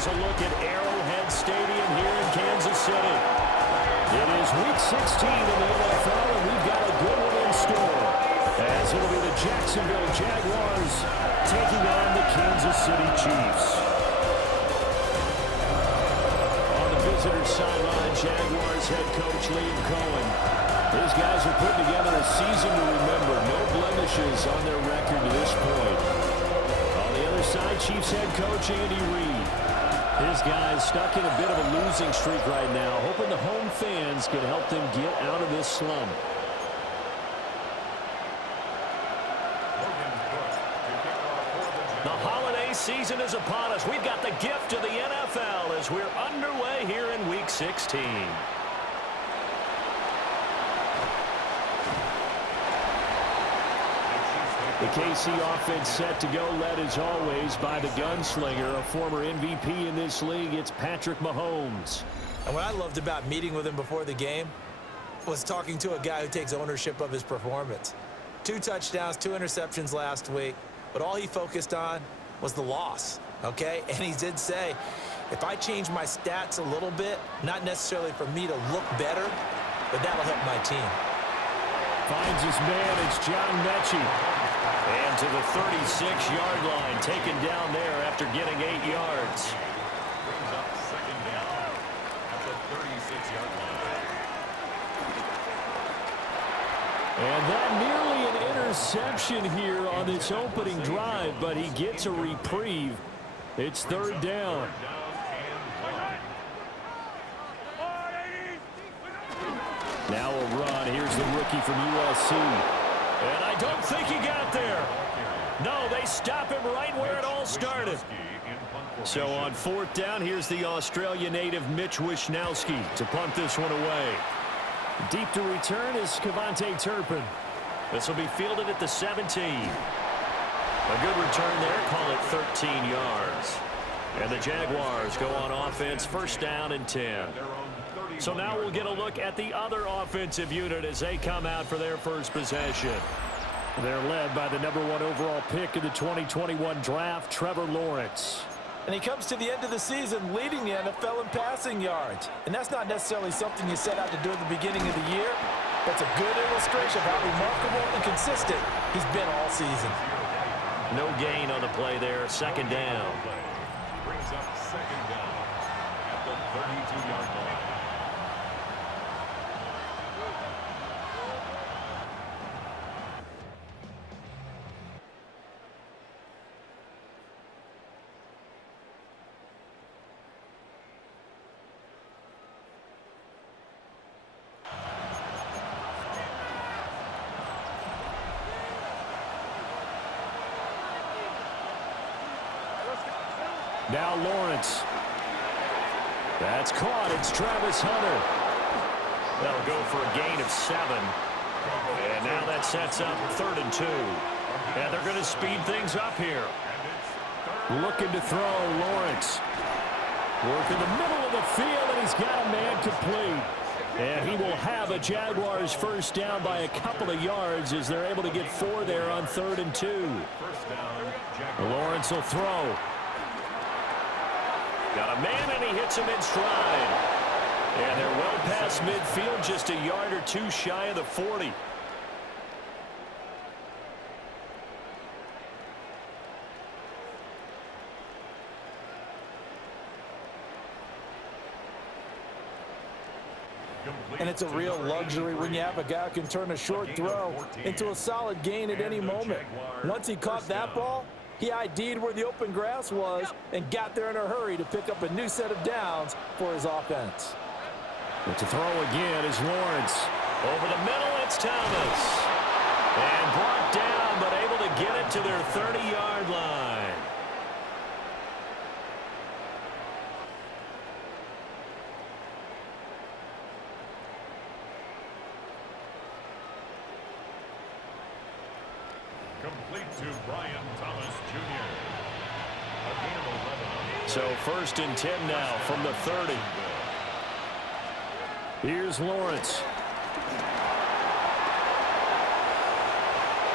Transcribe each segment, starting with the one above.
us a look at Arrowhead Stadium here in Kansas City. It is Week 16 in the NFL, and we've got a good one in store, as it'll be the Jacksonville Jaguars taking on the Kansas City Chiefs. On the visitor sideline, Jaguars head coach Liam Cohen. His guys are putting together a season to remember. No blemishes on their record to this point. On the other side, Chiefs head coach Andy Reid. His guys stuck in a bit of a losing streak right now, hoping the home fans can help them get out of this slump. The holiday season is upon us. We've got the gift of the NFL as we're underway here in Week 16. The KC offense set to go, led as always by the gunslinger, a former MVP in this league. It's Patrick Mahomes. And what I loved about meeting with him before the game was talking to a guy who takes ownership of his performance. 2 touchdowns, 2 interceptions last week, but all he focused on was the loss, okay? And he did say, if I change my stats a little bit, not necessarily for me to look better, but that'll help my team. Finds his man, it's John Mechie. And to the 36-yard line, taken down there after getting 8 yards. Brings up second down at the 36-yard line. And that nearly an interception here on this opening drive, but he gets a reprieve. It's third down. Now a run. Here's the rookie from USC. And I don't think he got there. No, they stop him right where it all started. So on fourth down, here's the Australia native Mitch Wishnowsky to punt this one away. Deep to return is Cavante Turpin. This will be fielded at the 17. A good return there. Call it 13 yards. And the Jaguars go on offense, first down and 10. So now we'll get a look at the other offensive unit as they come out for their first possession. They're led by the number 1 overall pick in the 2021 draft, Trevor Lawrence. And he comes to the end of the season leading the NFL in passing yards. And that's not necessarily something you set out to do at the beginning of the year. That's a good illustration of how remarkable and consistent he's been all season. No gain on the play there, second down. Brings up second down at the 32-yard line. Now Lawrence. That's caught. It's Travis Hunter. That'll go for a gain of 7. And now that sets up third and 2. And they're going to speed things up here. Looking to throw, Lawrence. Work in the middle of the field, and he's got a man complete. And he will have a Jaguars first down by a couple of yards as they're able to get 4 there on third and 2. Lawrence will throw. Got a man, and he hits him in stride. And they're well past midfield, just a yard or 2 shy of the 40. And it's a real luxury when you have a guy who can turn a short throw into a solid gain at any moment. Once he caught that ball, he ID'd where the open grass was and got there in a hurry to pick up a new set of downs for his offense. But to throw again is Lawrence. Over the middle, it's Thomas. And brought down, but able to get it to their 30-yard line. Complete to Brian Thomas Jr. So first and 10 now from the 30. Here's Lawrence.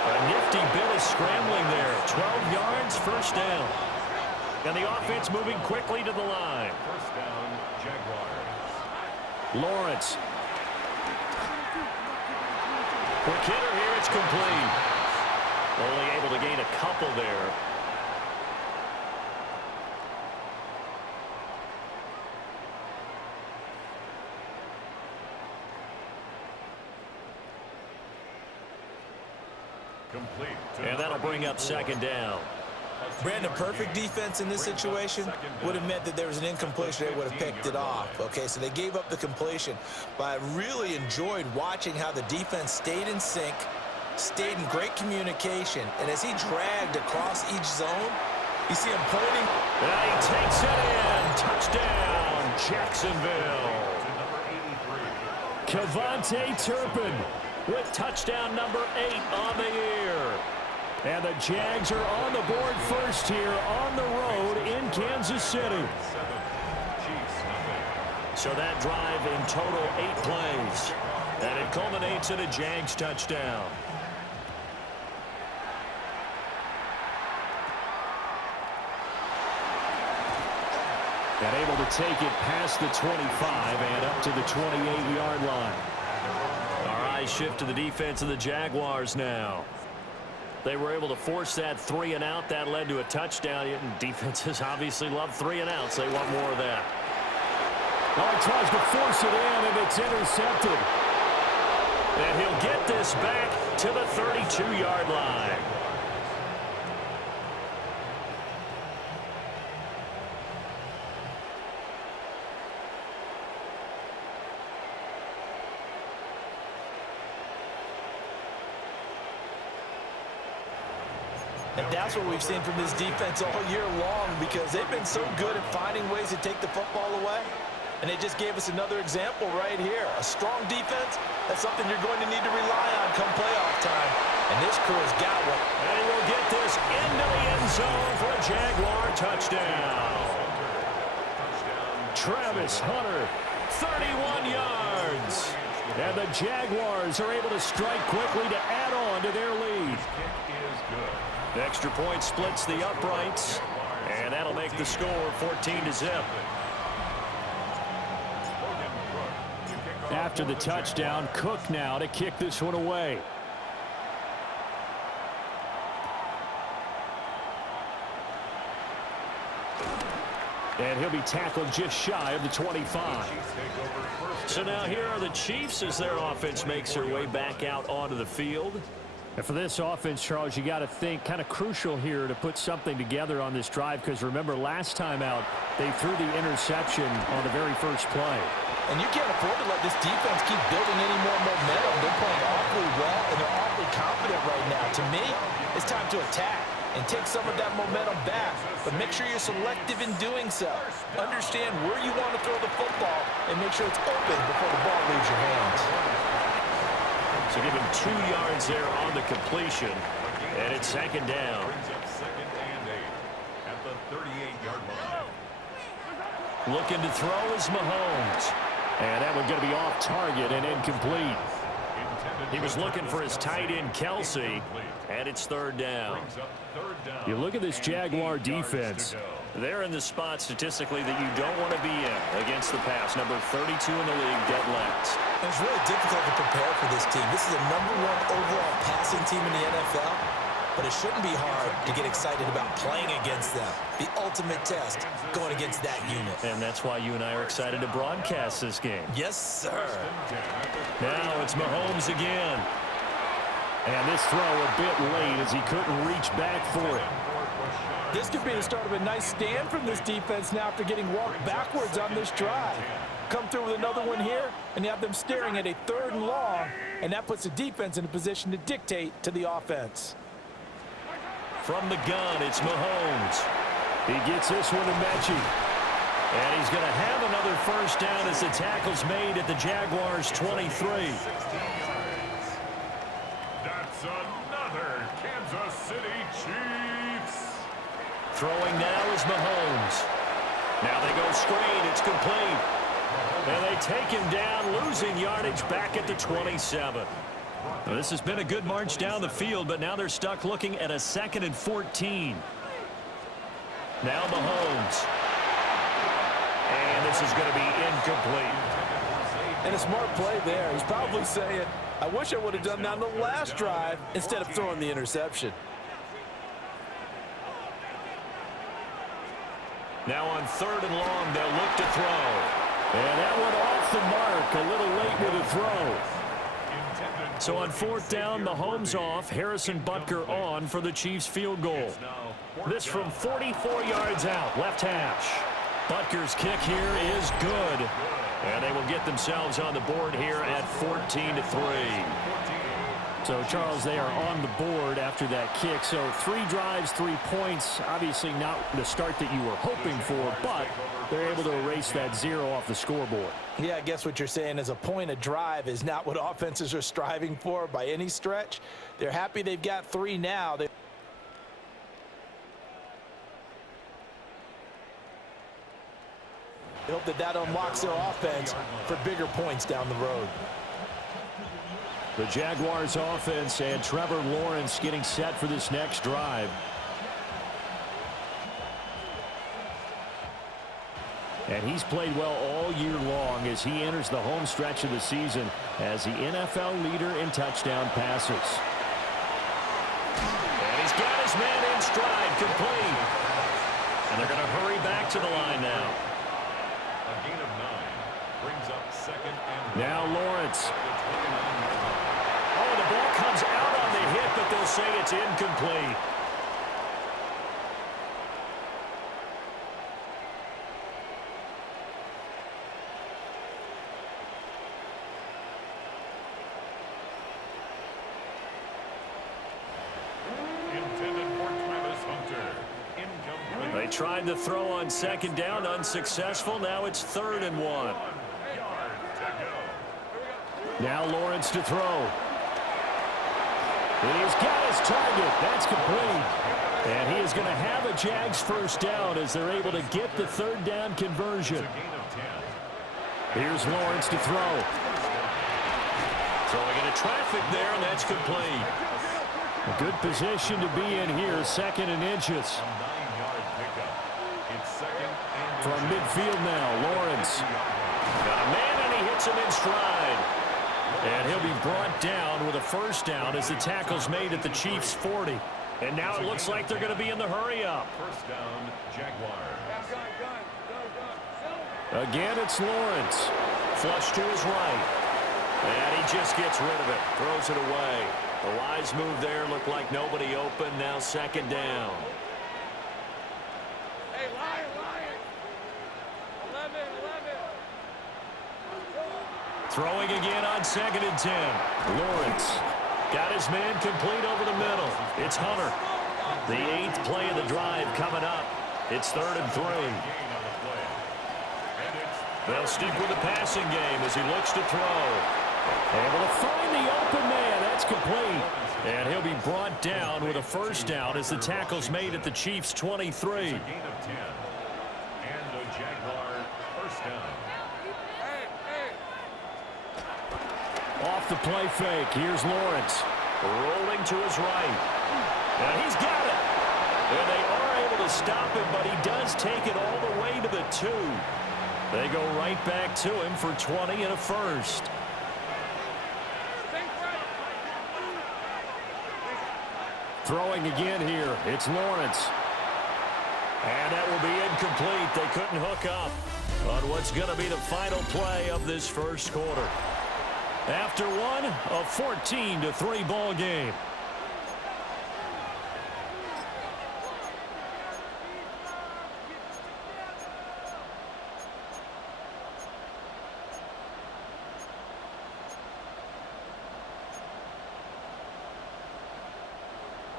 A nifty bit of scrambling there. 12 yards, first down. And the offense moving quickly to the line. First down, Jaguars. Lawrence. Quick hitter here. It's complete. Only able to gain a couple there. Complete. And that'll bring up second down. Brandon, perfect defense in this situation would have meant that there was an incompletion. They would have picked it off. Okay, so they gave up the completion. But I really enjoyed watching how the defense stayed in sync, stayed in great communication. And as he dragged across each zone, you see him pointing. And he takes it in. Touchdown, Jacksonville. Kevontae Turpin with touchdown number 8 on the year. And the Jags are on the board first here on the road in Kansas City. So that drive in total 8 plays. And it culminates in a Jags touchdown. And able to take it past the 25 and up to the 28-yard line. Our eyes shift to the defense of the Jaguars now. They were able to force that 3 and out. That led to a touchdown. Defenses obviously love 3 and outs. They want more of that. Oh, he tries to force it in, and it's intercepted. And he'll get this back to the 32-yard line. And that's what we've seen from this defense all year long, because they've been so good at finding ways to take the football away. And they just gave us another example right here. A strong defense, that's something you're going to need to rely on come playoff time. And this crew has got one. And he will get this into the end zone for a Jaguar touchdown. Travis Hunter, 31 yards. And the Jaguars are able to strike quickly to add on to their lead. The extra point splits the uprights, and that'll make the score 14-0. After the touchdown, Cook now to kick this one away. And he'll be tackled just shy of the 25. So now here are the Chiefs as their offense makes their way back out onto the field. And for this offense, Charles, you got to think kind of crucial here to put something together on this drive, because remember last time out they threw the interception on the very first play. And you can't afford to let this defense keep building any more momentum. They're playing awfully well, and they're awfully confident right now. To me, it's time to attack and take some of that momentum back. But make sure you're selective in doing so. Understand where you want to throw the football and make sure it's open before the ball leaves your hands. So give him 2 yards there on the completion, and it's second down. Brings up second and 8 at the 38-yard line. Looking to throw is Mahomes. And that one going to be off target and incomplete. He was looking for his tight end, Kelsey, and it's third down. You look at this Jaguar defense. They're in the spot statistically that you don't want to be in against the pass. Number 32 in the league, dead last. And it's really difficult to prepare for this team. This is the #1 overall passing team in the NFL, but it shouldn't be hard to get excited about playing against them. The ultimate test going against that unit. And that's why you and I are excited to broadcast this game. Yes, sir. Now it's Mahomes again. And this throw a bit late as he couldn't reach back for it. This could be the start of a nice stand from this defense now after getting walked backwards on this drive. Come through with another one here, and you have them staring at a 3rd and long, and that puts the defense in a position to dictate to the offense. From the gun, it's Mahomes. He gets this one to Mechie. And he's going to have another first down as the tackle's made at the Jaguars' 23. That's another Kansas City Chiefs. Throwing now is Mahomes. Now they go screen. It's complete. And they take him down, losing yardage back at the 27. Well, this has been a good march down the field, but now they're stuck looking at a 2nd and 14. Now Mahomes. And this is going to be incomplete. And a smart play there. He's probably saying, I wish I would have done that on the last drive instead of throwing the interception. Now on 3rd and long, they'll look to throw. And that one off the mark, a little late with a throw. So on 4th down, Mahomes off, Harrison Butker on for the Chiefs field goal. This from 44 yards out, left hash. Butker's kick here is good. And they will get themselves on the board here at 14-3. So, Charles, they are on the board after that kick. So 3 drives, 3 points. Obviously not the start that you were hoping for, but they're able to erase that 0 off the scoreboard. Yeah, I guess what you're saying is a point a drive is not what offenses are striving for by any stretch. They're happy they've got 3 now. They hope that unlocks their offense for bigger points down the road. The Jaguars offense and Trevor Lawrence getting set for this next drive. And he's played well all year long as he enters the home stretch of the season as the NFL leader in touchdown passes. And he's got his man in stride, complete. And they're going to hurry back to the line now. A gain of 9 brings up 2nd and Now Lawrence. Oh, the ball comes out on the hit, but they'll say it's incomplete. They tried to throw on 2nd down, unsuccessful. Now it's 3rd and 1. Now Lawrence to throw. He's got his target. That's complete. And he is going to have a Jags 1st down as they're able to get the 3rd down conversion. Here's Lawrence to throw. Throwing into traffic there, and that's complete. A good position to be in here, 2nd and inches. From midfield now, Lawrence. Got a man, and he hits him in stride. And he'll be brought down with a 1st down as the tackle's made at the Chiefs' 40. And now it looks like they're going to be in the hurry-up. 1st down, Jaguars. Again, it's Lawrence. Flush to his right. And he just gets rid of it. Throws it away. The wise move there. Looked like nobody open. Now 2nd down. Hey, Lion. 11. Throwing again on 2nd and 10. Lawrence got his man complete over the middle. It's Hunter. The 8th play of the drive coming up. It's 3rd and 3. They'll stick with the passing game as he looks to throw. Able to find the open man. That's complete. And he'll be brought down with a 1st down as the tackle's made at the Chiefs' 23. Gain of 10. And the Jaguar 1st down. Off the play fake. Here's Lawrence. Rolling to his right. And he's got it. And they are able to stop him, but he does take it all the way to the 2. They go right back to him for 20 and a 1st. Throwing again here. It's Lawrence. And that will be incomplete. They couldn't hook up on what's going to be the final play of this 1st quarter. After one, a 14-3 ball game.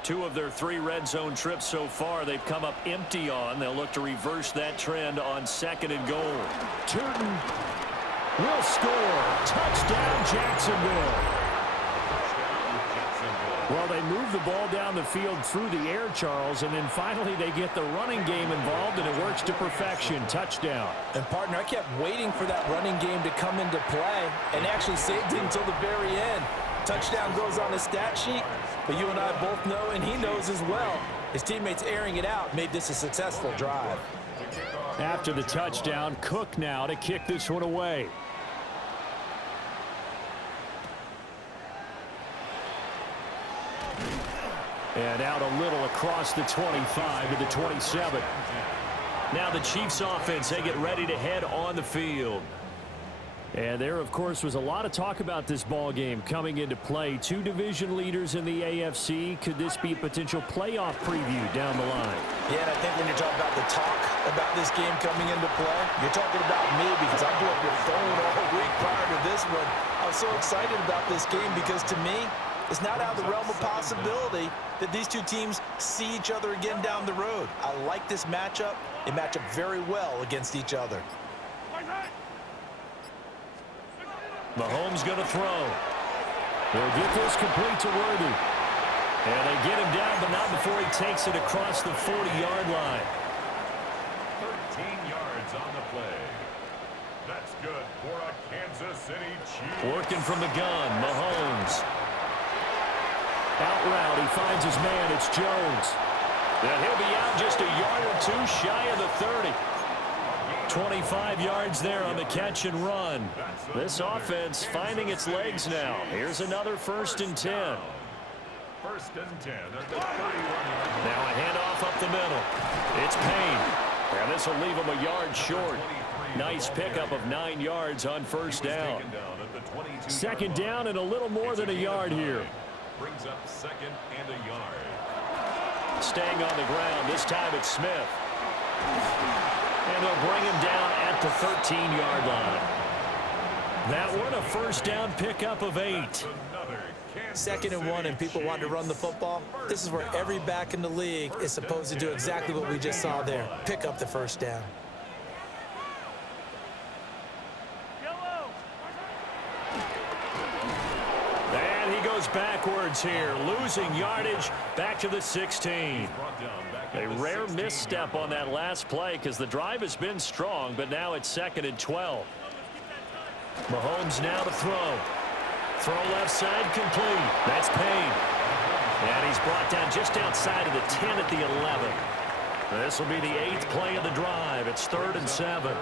Two of their 3 red zone trips so far, they've come up empty on. They'll look to reverse that trend on 2nd and goal. Turton will score. Touchdown, Jacksonville. Well, they move the ball down the field through the air, Charles, and then finally they get the running game involved, and it works to perfection. Touchdown. And, partner, I kept waiting for that running game to come into play and actually saved it until the very end. Touchdown goes on the stat sheet, but you and I both know, and he knows as well, His teammates airing it out made this a successful drive. After the touchdown, Cook now to kick this one away. And out a little across the 25 to the 27. Now the Chiefs offense, they get ready to head on the field. And there, of course, was a lot of talk about this ball game coming into play. Two division leaders in the AFC. Could this be a potential playoff preview down the line? Yeah, and I think when you're talking about the talk about this game coming into play, you're talking about me because I blew up your phone all week prior to this one. I was so excited about this game because to me, it's not out of the realm of possibility that these two teams see each other again down the road. I like this matchup. They match up very well against each other. Mahomes going to throw. He'll get this complete to Worthy. And they get him down, but not before he takes it across the 40-yard line. 13 yards on the play. That's good for a Kansas City Chiefs. Working from the gun, Mahomes. Out route, he finds his man. It's Jones. And he'll be out just a yard or two shy of the 30. 25 yards there on the catch and run. This offense finding its legs now. Here's another 1st and 10. 1st and 10 at the 31-yard line. Now a handoff up the middle. It's Payne. And this will leave him a yard short. Nice pickup of 9 yards on 1st down. 2nd down and a little more than a yard here. Brings up 2nd and a yard. Staying on the ground. This time it's Smith. And they'll bring him down at the 13-yard line. That one a 1st down pickup of 8. 2nd and 1 and people want to run the football. This is where every back in the league is supposed to do exactly what we just saw there. Pick up the 1st down. And he goes backwards here, losing yardage back to the 16. A rare misstep on that last play because the drive has been strong, but now it's 2nd and 12. Mahomes now to throw. Throw left side complete. That's Payne. And he's brought down just outside of the 10 at the 11. This will be the 8th play of the drive. It's 3rd and 7.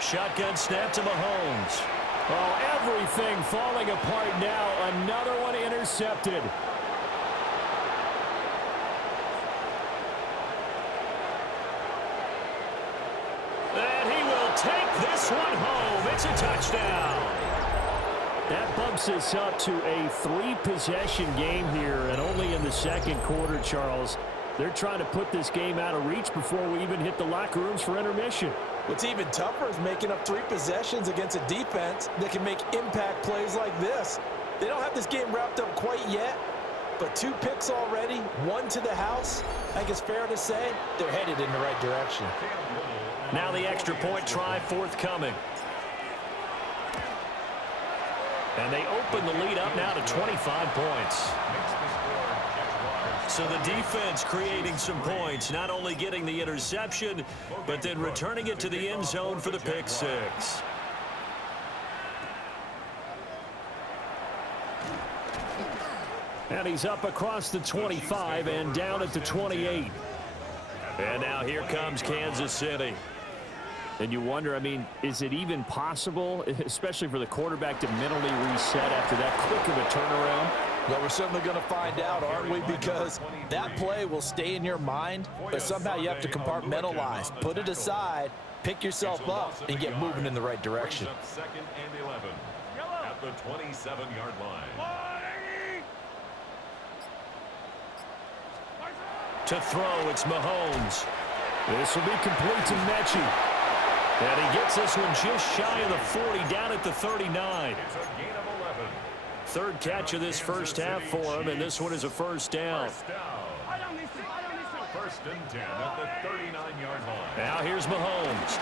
Shotgun snap to Mahomes. Oh, everything falling apart now. Another one intercepted. And he will take this one home. It's a touchdown. That bumps us up to a 3-possession game here, and only in the 2nd quarter, Charles. They're trying to put this game out of reach before we even hit the locker rooms for intermission. What's even tougher is making up 3 possessions against a defense that can make impact plays like this. They don't have this game wrapped up quite yet, but 2 picks already, 1 to the house. I think it's fair to say they're headed in the right direction. Now the extra point try forthcoming. And they open the lead up now to 25 points. So the defense creating some points, not only getting the interception, but then returning it to the end zone for the pick 6. And he's up across the 25 and down at the 28. And now here comes Kansas City. And you wonder, I mean, is it even possible, especially for the quarterback, to mentally reset after that quick of a turnaround? Well, we're certainly going to find out, aren't we? Because that play will stay in your mind, but somehow you have to compartmentalize. Put it aside, pick yourself up, and get moving in the right direction. 2nd and 11 at the 27-yard line. To throw, it's Mahomes. This will be complete to Mechie. And he gets this one just shy of the 40, down at the 39. It's a gain of 11. 3rd catch of this 1st half for him, and this one is a 1st down. 1st and 10 at the 39-yard line. Now here's Mahomes.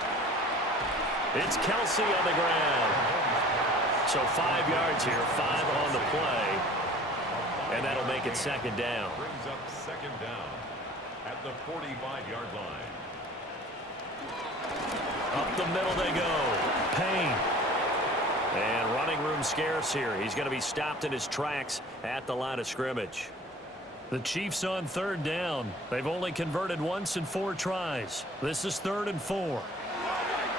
It's Kelsey on the ground. So 5 yards here, 5 on the play. And that'll make it 2nd down. Brings up 2nd down at the 45-yard line. Up the middle they go. Payne. And running room scarce here. He's going to be stopped in his tracks at the line of scrimmage. The Chiefs on third down. They've only converted once in 4 tries. This is 3rd and 4.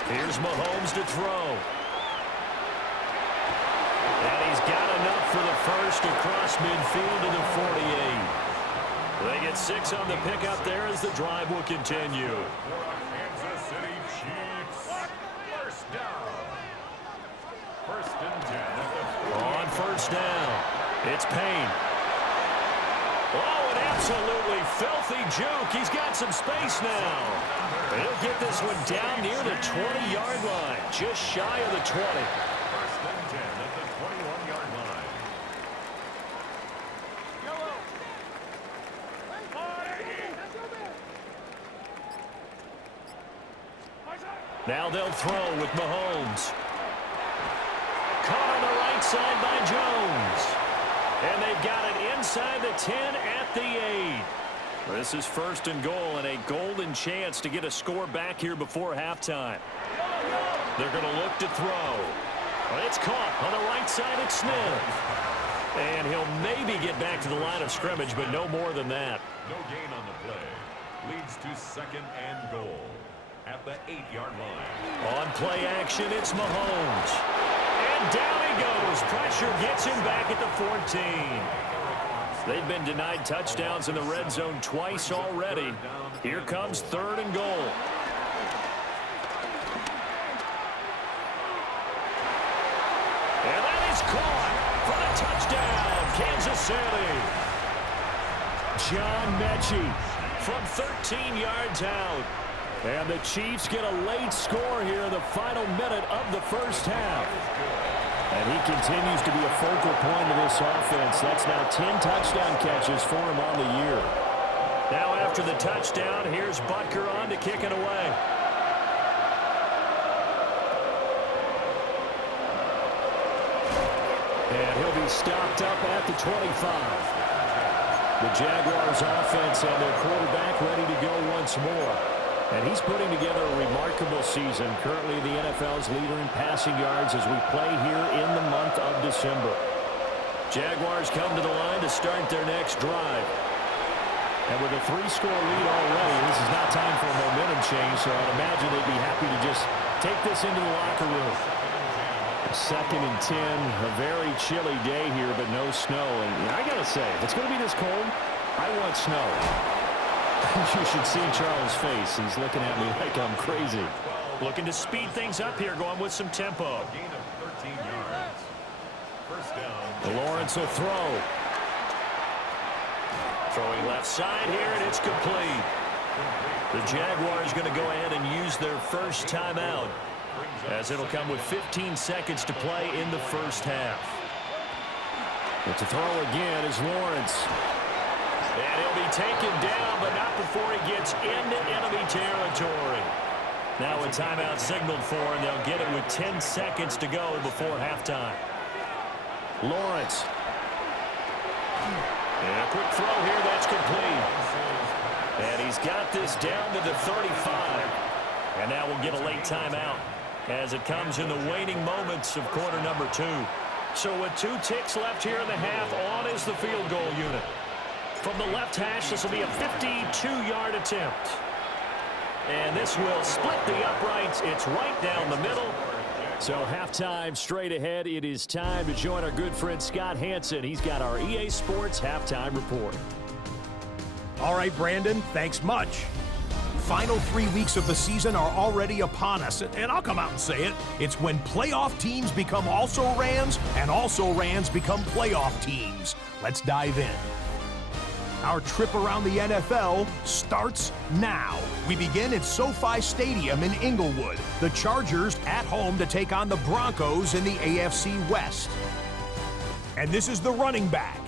Here's Mahomes to throw. And he's got enough for the first across midfield to the 48. They get 6 on the pickup there as the drive will continue. Kansas City Chiefs. First down. 1st and 10. On first down, it's Payne. Oh, an absolutely filthy juke. He's got some space now. He'll get this one down near the 20-yard line, just shy of the 20. 1st and 10 at the 21-yard line. Now they'll throw with Mahomes. Caught on the right side by Jones. And they've got it inside the 10 at the 8. This is 1st and goal and a golden chance to get a score back here before halftime. They're going to look to throw. It's caught on the right side at Smith. And he'll maybe get back to the line of scrimmage, but no more than that. No gain on the play. Leads to 2nd and goal at the 8-yard line. On play action, it's Mahomes. And down he goes. Pressure gets him back at the 14. They've been denied touchdowns in the red zone twice already. Here comes 3rd and goal. And that is caught for the touchdown, Kansas City. John Mechie from 13 yards out. And the Chiefs get a late score here in the final minute of the first half. And he continues to be a focal point of this offense. That's now 10 touchdown catches for him on the year. Now after the touchdown, here's Butker on to kick it away. And he'll be stopped up at the 25. The Jaguars offense and their quarterback ready to go once more. And he's putting together a remarkable season, currently the NFL's leader in passing yards as we play here in the month of December. Jaguars come to the line to start their next drive. And with a 3-score lead already, this is not time for a momentum change, so I'd imagine they'd be happy to just take this into the locker room. 2nd and 10, a very chilly day here, but no snow. And I got to say, if it's going to be this cold, I want snow. You should see Charles' face. He's looking at me like I'm crazy. Looking to speed things up here, going with some tempo. Gain of 13 yards. 1st down. Lawrence will throw. Throwing left side here, and it's complete. The Jaguars going to go ahead and use their first timeout, as it'll come with 15 seconds to play in the first half. But to throw again is Lawrence. And he'll be taken down, but not before he gets into enemy territory. Now a timeout signaled for, and they'll get it with 10 seconds to go before halftime. Lawrence. And a quick throw here, that's complete. And he's got this down to the 35. And now we'll get a late timeout as it comes in the waning moments of quarter number 2. So with 2 ticks left here in the half, on is the field goal unit. From the left hash, this will be a 52-yard attempt. And this will split the uprights. It's right down the middle. So halftime straight ahead. It is time to join our good friend Scott Hansen. He's got our EA Sports halftime report. All right, Brandon, thanks much. Final 3 weeks of the season are already upon us, and I'll come out and say it. It's when playoff teams become also-rans, and also-rans become playoff teams. Let's dive in. Our trip around the NFL starts now. We begin at SoFi Stadium in Inglewood. The Chargers at home to take on the Broncos in the AFC West. And this is the running back.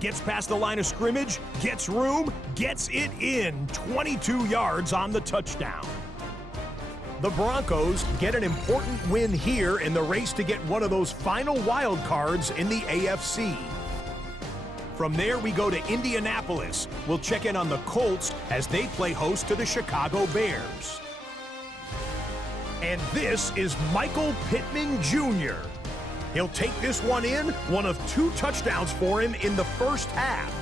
Gets past the line of scrimmage, gets room, gets it in. 22 yards on the touchdown. The Broncos get an important win here in the race to get one of those final wild cards in the AFC. From there, we go to Indianapolis. We'll check in on the Colts as they play host to the Chicago Bears. And this is Michael Pittman Jr. He'll take this one in, one of 2 touchdowns for him in the first half.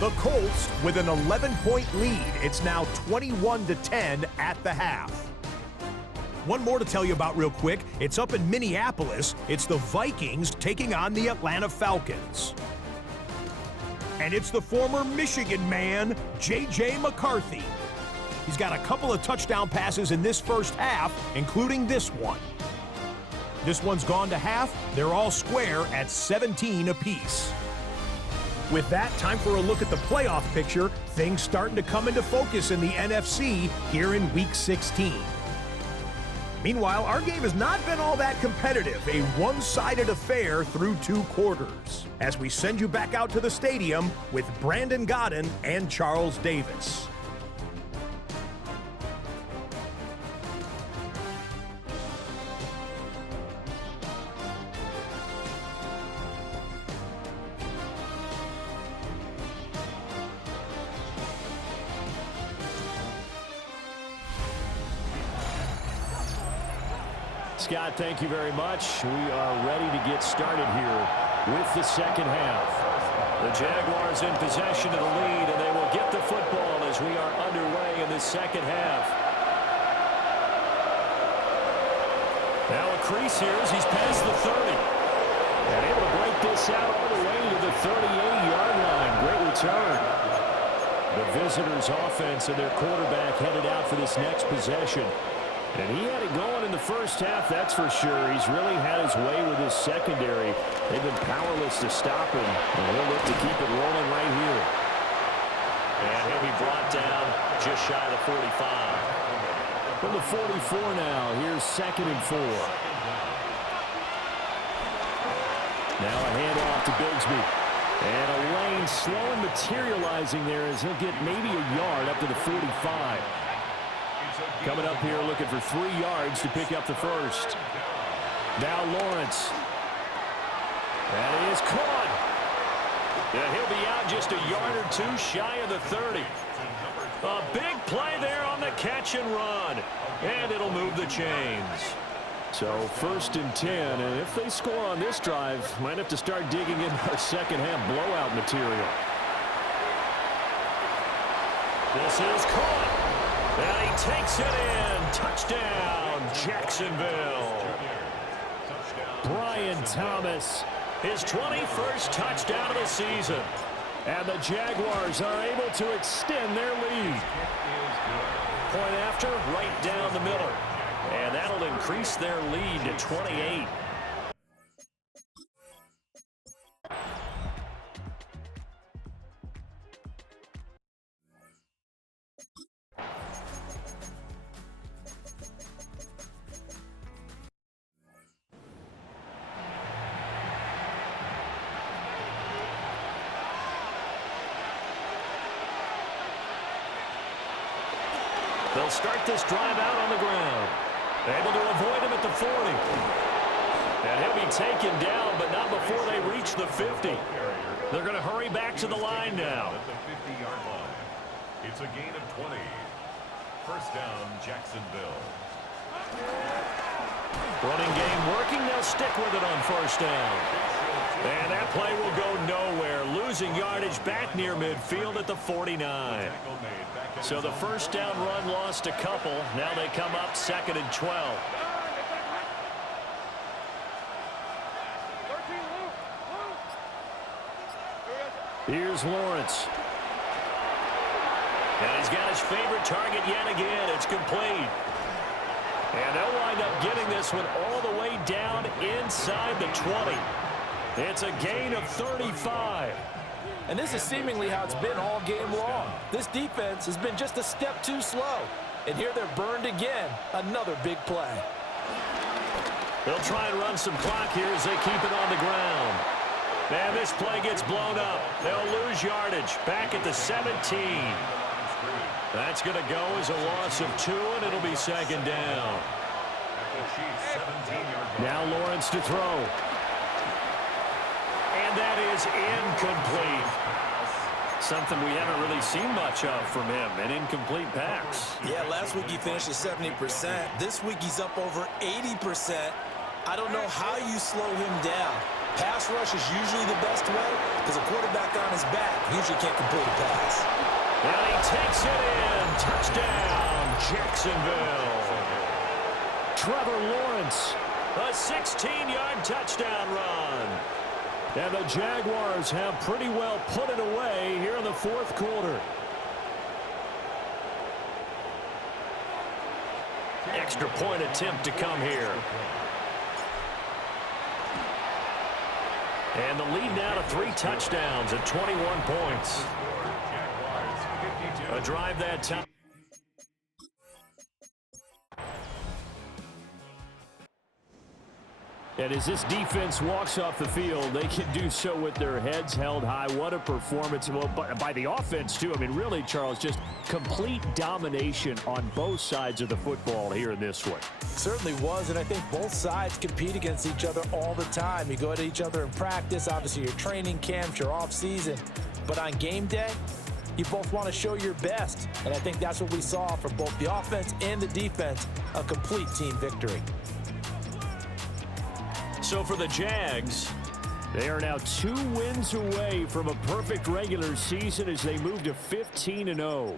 The Colts with an 11-point lead. It's now 21-10 at the half. One more to tell you about real quick. It's up in Minneapolis. It's the Vikings taking on the Atlanta Falcons. And it's the former Michigan man, J.J. McCarthy. He's got a couple of touchdown passes in this first half, including this one. This one's gone to half. They're all square at 17 apiece. With that, time for a look at the playoff picture. Things starting to come into focus in the NFC here in Week 16. Meanwhile, our game has not been all that competitive, a one-sided affair through 2 quarters. As we send you back out to the stadium with Brandon Godden and Charles Davis. Scott, thank you very much. We are ready to get started here with the second half. The Jaguars in possession of the lead, and they will get the football as we are underway in the second half. Now a crease here as he's past the 30. And able to break this out all the way to the 38-yard line. Great return. The visitors' offense and their quarterback headed out for this next possession. And he had it going in the first half, that's for sure. He's really had his way with his secondary. They've been powerless to stop him. And he'll look to keep it rolling right here. And he'll be brought down just shy of the 45. From the 44 now, here's 2nd and 4. Now a handoff to Bigsby. And a lane slow and materializing there as he'll get maybe a yard up to the 45. Coming up here looking for 3 yards to pick up the first. Now Lawrence. And he is caught. Yeah, he'll be out just a yard or 2 shy of the 30. A big play there on the catch and run. And it'll move the chains. So 1st and 10. And if they score on this drive, might have to start digging in our second half blowout material. This is caught. And he takes it in. Touchdown, Jacksonville. Brian Thomas, his 21st touchdown of the season. And the Jaguars are able to extend their lead. Point after, right down the middle. And that'll increase their lead to 28. They'll start this drive out on the ground. Able to avoid him at the 40. And he'll be taken down, but not before they reach the 50. They're going to hurry back to the line now. At the 50-yard line. It's a gain of 20. First down, Jacksonville. Running game working. They'll stick with it on first down. And that play will go nowhere. Losing yardage back near midfield at the 49. So the first down run lost a couple. Now they come up 2nd and 12. Here's Lawrence. And he's got his favorite target yet again. It's complete. And they'll wind up getting this one all the way down inside the 20. It's a gain of 35. And this is seemingly how it's been all game long. This defense has been just a step too slow. And here they're burned again. Another big play. They'll try and run some clock here as they keep it on the ground. And this play gets blown up. They'll lose yardage back at the 17. That's going to go as a loss of 2, and it'll be 2nd down. Now Lawrence to throw. And that is incomplete. Something we haven't really seen much of from him, an incomplete pass. Yeah, last week he finished at 70%. This week he's up over 80%. I don't know how you slow him down. Pass rush is usually the best way because a quarterback on his back usually can't complete a pass. And he takes it in. Touchdown, Jacksonville. Trevor Lawrence, a 16-yard touchdown run. And the Jaguars have pretty well put it away here in the fourth quarter. Extra point attempt to come here. And the lead now to 3 touchdowns at 21 points. A drive that time. And as this defense walks off the field, they can do so with their heads held high. What a performance. Well, by the offense, too. I mean, really, Charles, just complete domination on both sides of the football here in this one. Certainly was, and I think both sides compete against each other all the time. You go at each other in practice, obviously your training camps, your off-season. But on game day, you both want to show your best. And I think that's what we saw from both the offense and the defense, a complete team victory. So for the Jags, they are now 2 wins away from a perfect regular season as they move to 15-0.